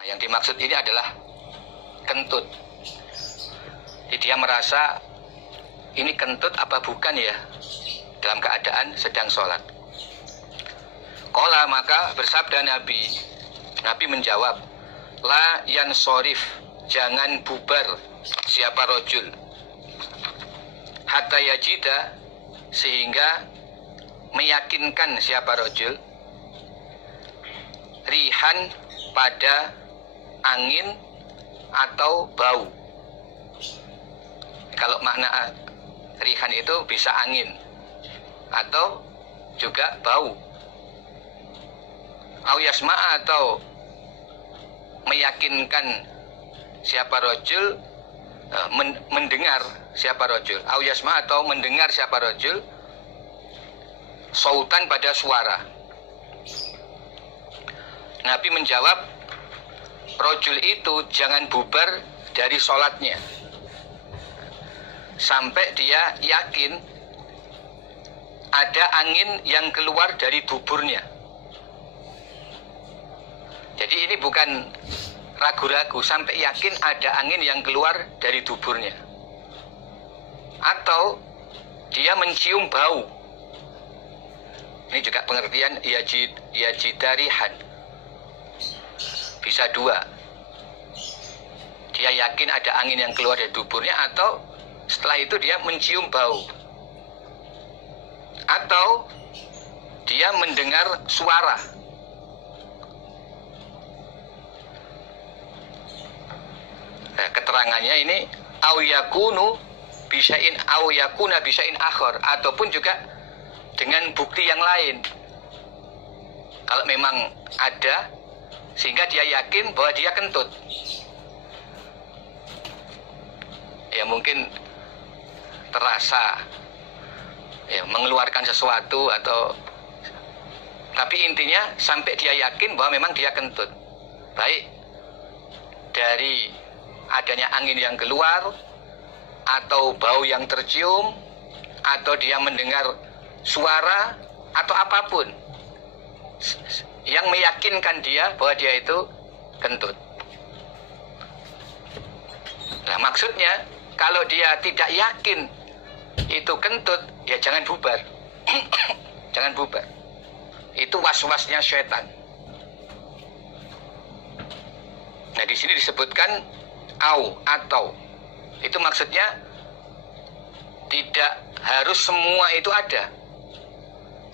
Yang dimaksud ini adalah kentut. Jadi dia merasa ini kentut apa bukan ya dalam keadaan sedang sholat. Qala, maka bersabda Nabi. Nabi menjawab, la yansorif, jangan bubar siapa rojul, hatta yajida, sehingga meyakinkan siapa rojul, rihan, pada angin atau bau. Kalau makna rihan itu bisa angin atau juga bau. Au yasma, atau meyakinkan siapa rojul, mendengar siapa rojul. Au yasma, atau mendengar siapa rojul, sautan, pada suara. Nabi menjawab, rojul itu jangan bubar dari sholatnya sampai dia yakin ada angin yang keluar dari duburnya. Jadi ini bukan ragu-ragu, sampai yakin ada angin yang keluar dari duburnya. Atau dia mencium bau. Ini juga pengertian yajidarihan. Bisa dua. Dia yakin ada angin yang keluar dari duburnya, atau setelah itu dia mencium bau. Atau dia mendengar suara. Nah, keterangannya ini au yakunu bisain au yakuna bisain akhar, ataupun juga dengan bukti yang lain. Kalau memang ada, sehingga dia yakin bahwa dia kentut. Ya mungkin terasa ya mengeluarkan sesuatu, atau tapi intinya sampai dia yakin bahwa memang dia kentut. Baik dari adanya angin yang keluar, atau bau yang tercium, atau dia mendengar suara, atau apapun yang meyakinkan dia bahwa dia itu kentut. Nah, maksudnya kalau dia tidak yakin itu kentut, ya jangan bubar. Jangan bubar. Itu was-wasnya syaitan. Nah, di sini disebutkan au, atau. Itu maksudnya tidak harus semua itu ada.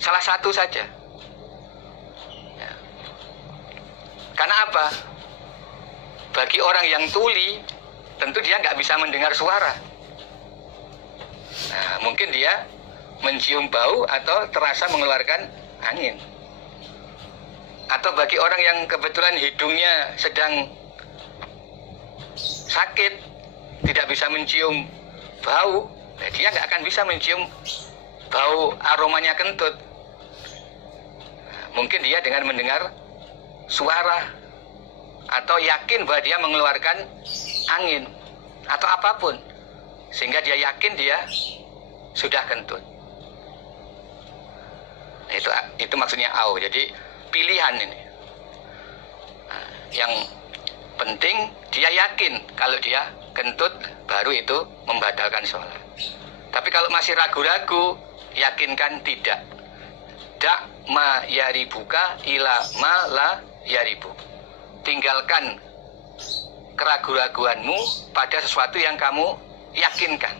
Salah satu saja. Ya. Karena apa? Bagi orang yang tuli, tentu dia nggak bisa mendengar suara. Nah, mungkin dia mencium bau atau terasa mengeluarkan angin. Atau bagi orang yang kebetulan hidungnya sedang sakit, tidak bisa mencium bau, nah dia nggak akan bisa mencium bau aromanya kentut. Nah, mungkin dia dengan mendengar suara, atau yakin bahwa dia mengeluarkan angin, atau apapun, sehingga dia yakin dia sudah kentut. Nah, itu maksudnya au. Jadi pilihan ini. Nah, yang penting dia yakin kalau dia kentut, baru itu membatalkan sholat. Tapi kalau masih ragu-ragu, yakinkan tidak. Da' ma yaribuka ila ma la yaribu. Tinggalkan keraguan-raguanmu pada sesuatu yang kamu yakinkan.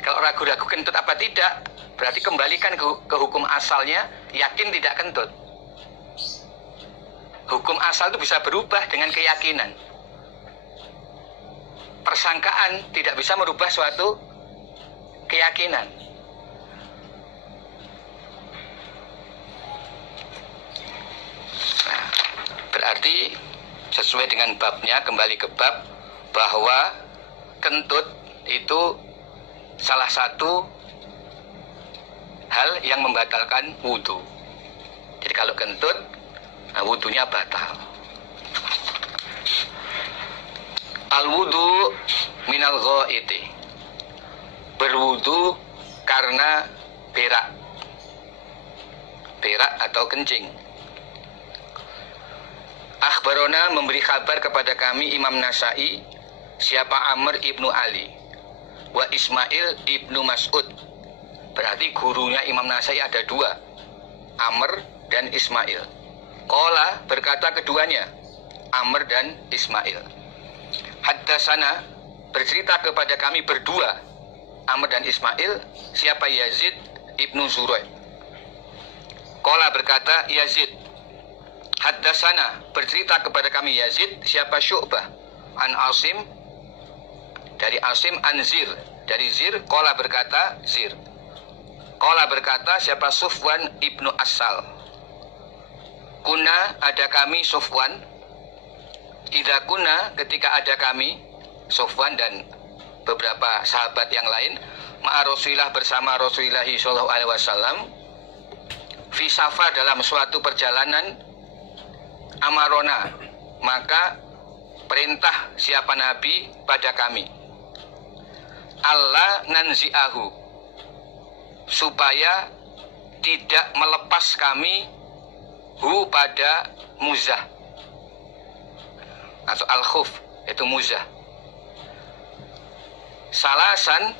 Kalau ragu-ragu kentut apa tidak, berarti kembalikan ke hukum asalnya, yakin tidak kentut. Hukum asal itu bisa berubah dengan keyakinan. Persangkaan tidak bisa merubah suatu keyakinan. Nah, berarti sesuai dengan babnya, kembali ke bab, bahwa kentut itu salah satu hal yang membatalkan wudhu. Jadi kalau kentut, nah, wudhunya batal. Al-wudhu minal ghaiti, berwudhu karena berak. Berak atau kencing. Akhbarona memberi kabar kepada kami Imam Nasai siapa Amr ibnu Ali wa Ismail ibnu Mas'ud. Berarti gurunya Imam Nasai ada dua, Amr dan Ismail. Qala berkata keduanya, Amr dan Ismail. Haddatsana bercerita kepada kami berdua, Amr dan Ismail, siapa Yazid ibnu Zurai. Qala berkata Yazid, haddatsana bercerita kepada kami Yazid siapa Syu'bah an Asim dari Asim an Zir dari Zir. Qala berkata Zir. Qala berkata siapa Sufwan ibnu Asal. Kuna ada kami Sufwan. Idza kuna ketika ada kami Sufwan dan beberapa sahabat yang lain ma'a Rasulillah bersama Rasulullah sallallahu alaihi wasallam fi safar dalam suatu perjalanan amarona maka perintah siapa Nabi pada kami Allah nanzi'ahu supaya tidak melepas kami hu pada muzah atau al-khuf itu muzah salasan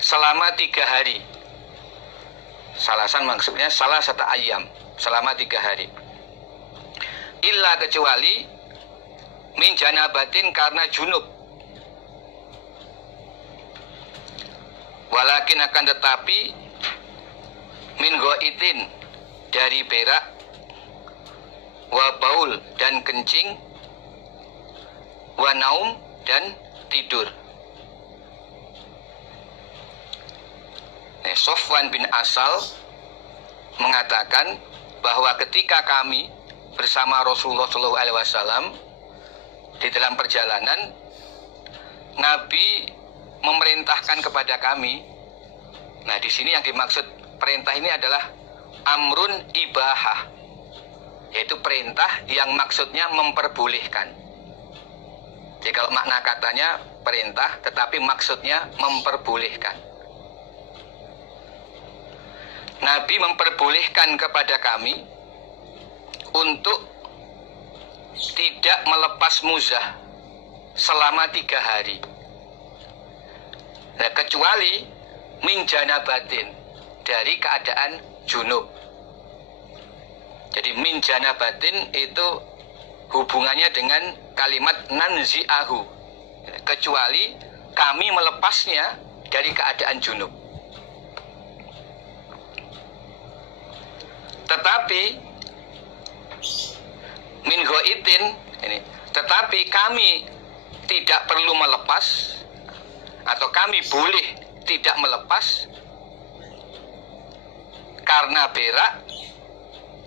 selama 3 hari. Salasan maksudnya salah satu ayam selama 3 hari. Illa kecuali min janabatin karena junub. Walakin akan tetapi min goitin dari berak, wa baul dan kencing, wa naum dan tidur. Sofwan bin Asal mengatakan bahwa ketika kami bersama Rasulullah SAW di dalam perjalanan, Nabi memerintahkan kepada kami. Nah, di sini yang dimaksud perintah ini adalah amrun ibahah, yaitu perintah yang maksudnya memperbolehkan. Jadi kalau makna katanya perintah, tetapi maksudnya memperbolehkan. Nabi memperbolehkan kepada kami untuk tidak melepas muzah selama 3 hari. Nah, kecuali min janabatin dari keadaan junub. Jadi min janabatin itu hubungannya dengan kalimat nanzi'ahu, kecuali kami melepasnya dari keadaan junub. Tetapi min goitin ini, tetapi kami tidak perlu melepas atau kami boleh tidak melepas karena berak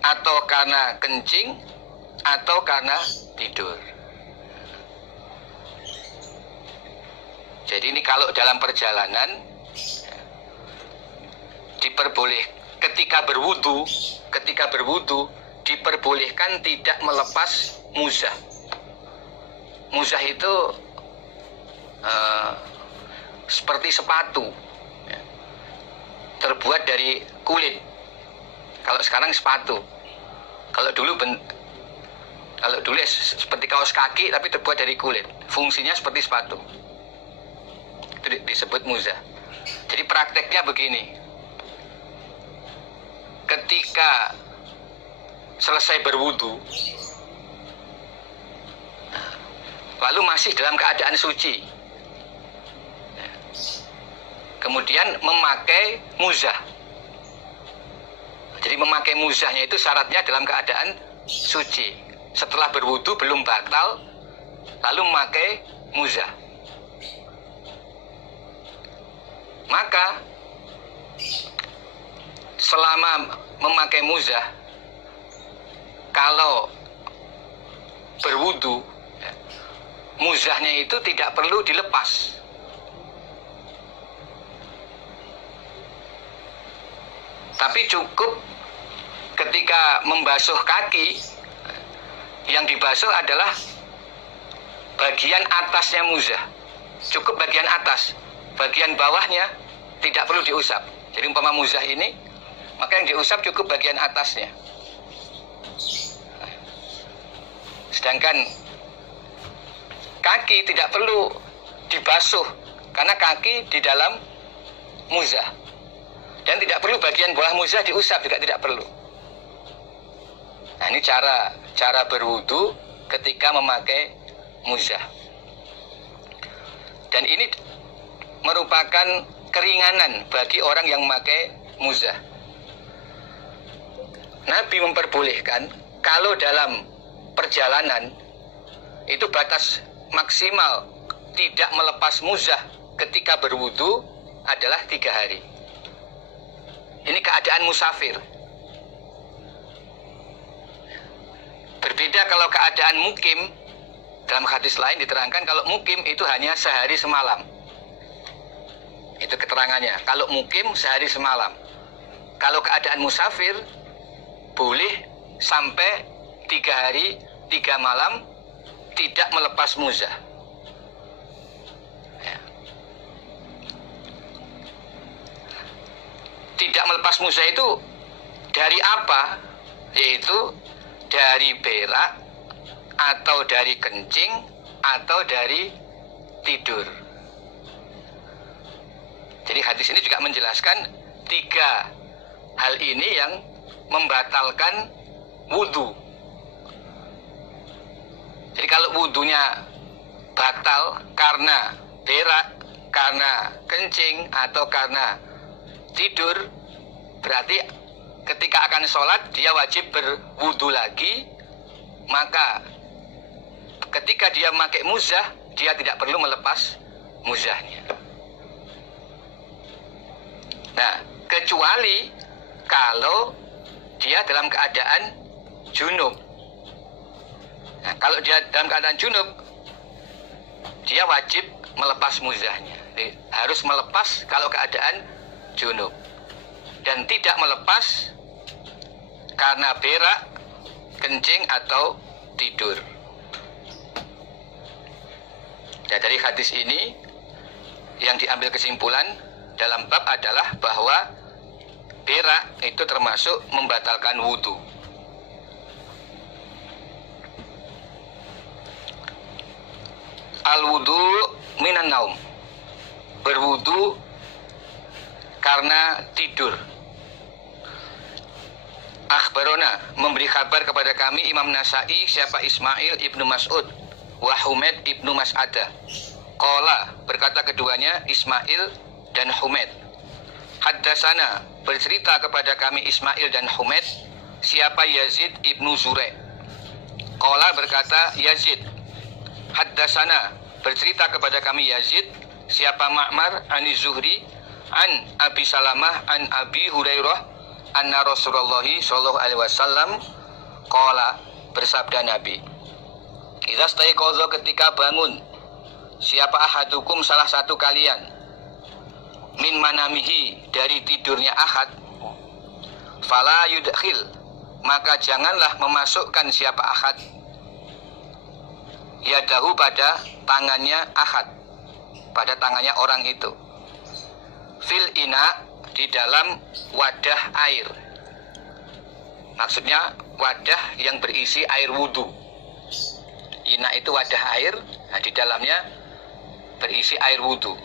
atau karena kencing atau karena tidur. Jadi ini kalau dalam perjalanan diperboleh ketika berwudu diperbolehkan tidak melepas muzah. Muzah itu seperti sepatu, terbuat dari kulit. Kalau sekarang sepatu. Kalau dulu seperti kaos kaki tapi terbuat dari kulit. Fungsinya seperti sepatu. Itu disebut muzah. Jadi prakteknya begini. Ketika selesai berwudu, lalu masih dalam keadaan suci, kemudian memakai muzah. Jadi memakai muzahnya itu syaratnya dalam keadaan suci. Setelah berwudu belum batal, lalu memakai muzah. Maka selama memakai muzah, kalau berwudu, muzahnya itu tidak perlu dilepas. Tapi cukup ketika membasuh kaki, yang dibasuh adalah bagian atasnya muzah. Cukup bagian atas, bagian bawahnya tidak perlu diusap. Jadi umpama muzah ini, maka yang diusap cukup bagian atasnya. Sedangkan kaki tidak perlu dibasuh karena kaki di dalam muzah. Dan tidak perlu bagian bawah muzah diusap, juga tidak perlu. Nah, ini cara berwudu ketika memakai muzah. Dan ini merupakan keringanan bagi orang yang memakai muzah. Nabi memperbolehkan kalau dalam perjalanan itu batas maksimal tidak melepas muzah ketika berwudu adalah 3 hari. Ini keadaan musafir. Berbeda kalau keadaan mukim. Dalam hadis lain diterangkan kalau mukim itu hanya sehari semalam. Itu keterangannya. Kalau mukim sehari semalam. Kalau keadaan musafir boleh sampai 3 hari 3 malam tidak melepas muzah. Ya. Tidak melepas muzah itu dari apa? Yaitu dari berak, atau dari kencing, atau dari tidur. Jadi hadis ini juga menjelaskan 3 hal ini yang membatalkan wudu. Jadi kalau wudunya batal karena berak, karena kencing, atau karena tidur, berarti ketika akan sholat dia wajib berwudu lagi. Maka ketika dia memakai muzah, dia tidak perlu melepas muzahnya. Nah, kecuali kalau dia dalam keadaan junub. Nah, kalau dia dalam keadaan junub, dia wajib melepas muzahnya. Jadi, harus melepas kalau keadaan junub. Dan tidak melepas karena berak, kencing, atau tidur. Ya, dari hadis ini yang diambil kesimpulan dalam bab adalah bahwa berak itu termasuk membatalkan wudu. Al-wudu minan naum. Berwudu karena tidur. Akhbarona, memberi kabar kepada kami Imam Nasai siapa Ismail ibnu Mas'ud wa Humaid ibnu Mas'adah. Qala, berkata keduanya Ismail dan Humaid. Haddasana, bercerita kepada kami Ismail dan Humaid siapa Yazid ibnu Zurek. Qala, berkata Yazid. Haddasana, bercerita kepada kami Yazid siapa Ma'mar ani Zuhri an Abi Salamah an Abi Hurairah anna Rasulullah sallallahu alaihi wasallam qala, bersabda Nabi, idza staiqadha, ketika bangun siapa ahadukum, salah satu kalian, min manamihi, dari tidurnya ahad, fala yudkhil, maka janganlah memasukkan siapa ahad, yadahu, pada tangannya ahad, pada tangannya orang itu, fil ina, di dalam wadah air. Maksudnya wadah yang berisi air wudu. Ina itu wadah air, nah di dalamnya berisi air wudu.